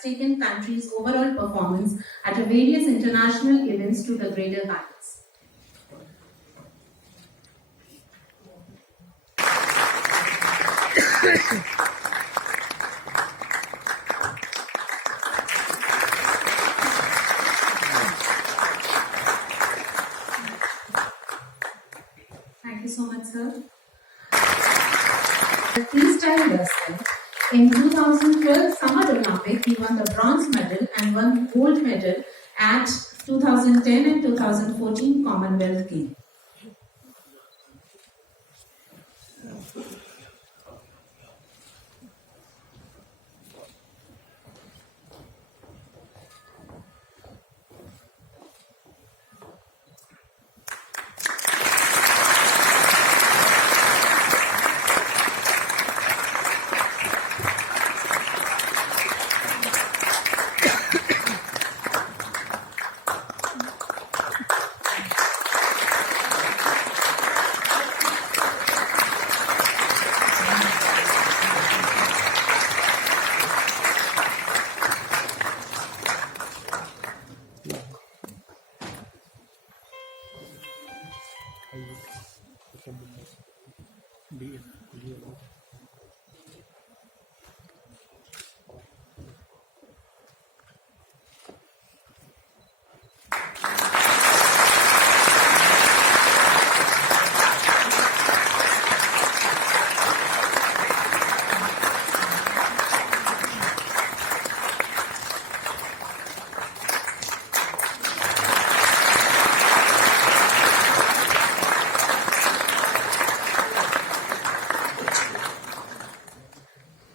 Taken country's overall performance at various international events to the greater heights. Thank you so much, sir. The freestyle wrestling. In 2012 Summer Olympic, he won the bronze medal and won the gold medal at 2010 and 2014 Commonwealth Games.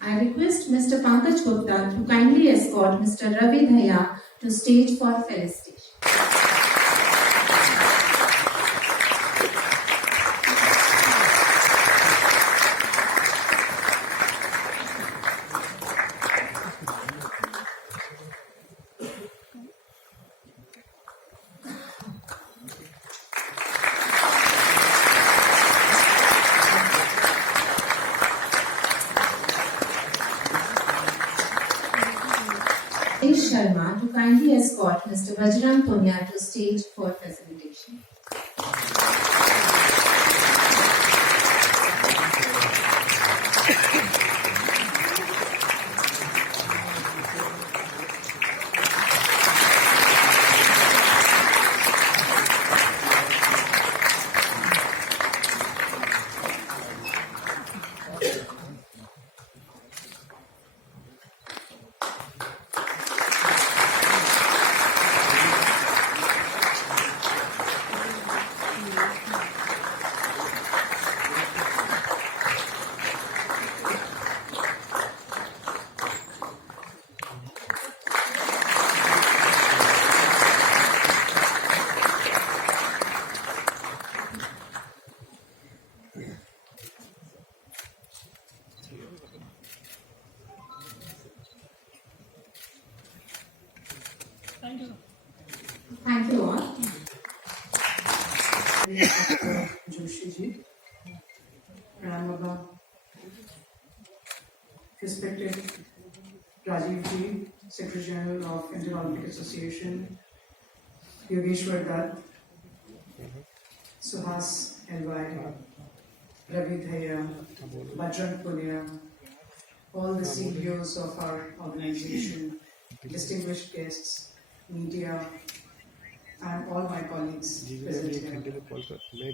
I request Mr. Pankaj Gupta to kindly escort Mr. Ravi Dhaya to stage for felicitation. Sharma to kindly escort Mr. Bajrang Punya to stage for facilitation. Thank you all. Joshi ji, Pranam Baba, respected Rajiv ji, Secretary General of Indian Olympic Association, Yogeshwar Dutt, Suhas LY, Ravi Dhaya, Bajrang Punya, all the CEOs of our organization, distinguished guests, media, and all my colleagues present here.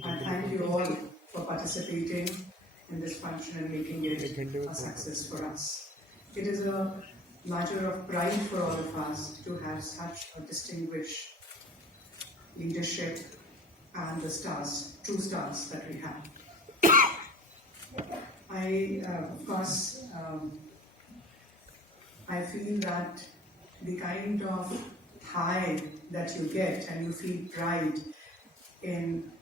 I thank you all for participating in this function and making it a success for us. It is a matter of pride for all of us to have such a distinguished leadership and the stars, true stars that we have. I, of course, I feel that the kind of high that you get and you feel pride in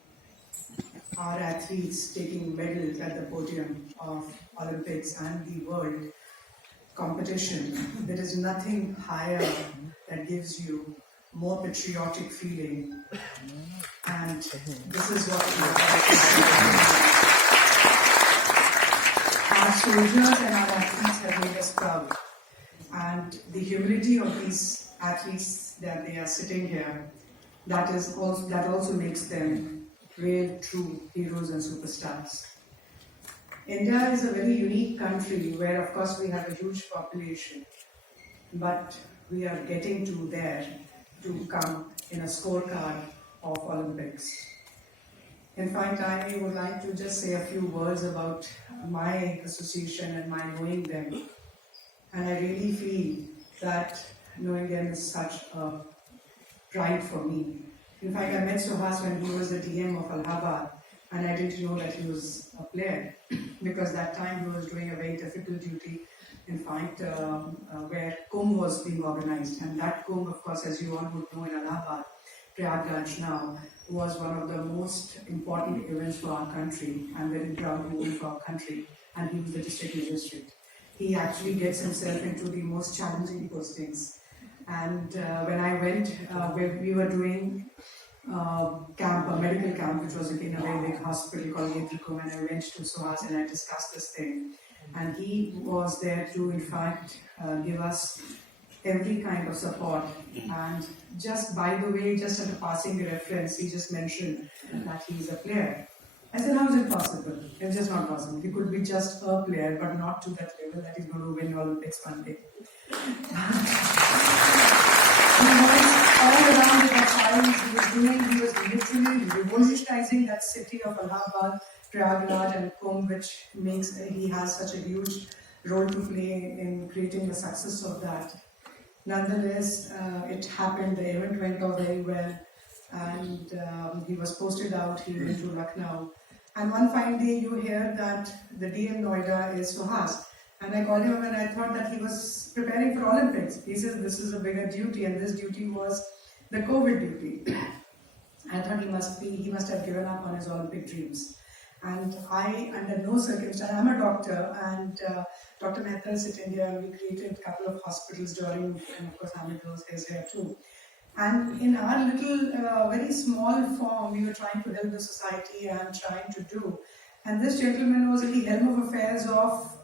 our athletes taking medals at the podium of Olympics and the world competition, there is nothing higher that gives you more patriotic feeling. And this is what we our soldiers and our athletes have made us proud. And the humility of these athletes that they are sitting here, that also makes them real, true heroes and superstars. India is a very unique country where, of course, we have a huge population, but we are getting to there to come in a scorecard of Olympics. In fact, I would like to just say a few words about my association and my knowing them. And I really feel that knowing them is such a pride for me. In fact, I met Suhas when he was the DM of Allahabad, and I didn't know that he was a player because that time he was doing a very difficult duty, in fact, where Kumbh was being organized. And that Kumbh, of course, as you all would know in Allahabad, Prayagraj now, was one of the most important events for our country and very proud moment for our country. And he was the district magistrate. He actually gets himself into the most challenging postings. And when I went, we were doing a medical camp, which was in a very big hospital called Yedrikum, and I went to Suhas and I discussed this thing. And he was there to, in fact, give us every kind of support. And just by the way, just at a passing reference, he just mentioned that he is a player. I said, how is it possible? It's just not possible. He could be just a player, but not to that level that he's going to win Olympics one day. All around with that challenge he was literally revolutionizing that city of Allahabad, Prayagraj and Kumbh, which makes he has such a huge role to play in creating the success of that. Nonetheless, it happened, the event went off very well, and he was posted out, he went to Lucknow. And one fine day you hear that the DM Noida is Suhas. And I called him and I thought that he was preparing for Olympics. He says this is a bigger duty, and this duty was the COVID duty. I thought he must have given up on his Olympic dreams. And I, under no circumstance, I'm a doctor, and Dr. Mehta is sitting here, and we created a couple of hospitals during, and of course Hamid was here too. And in our little, very small form, we were trying to help the society and trying to do. And this gentleman was in the helm of affairs of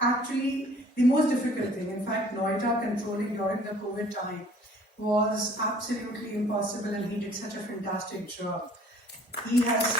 actually the most difficult thing. In fact, Noida controlling during the COVID time was absolutely impossible, and he did such a fantastic job. He has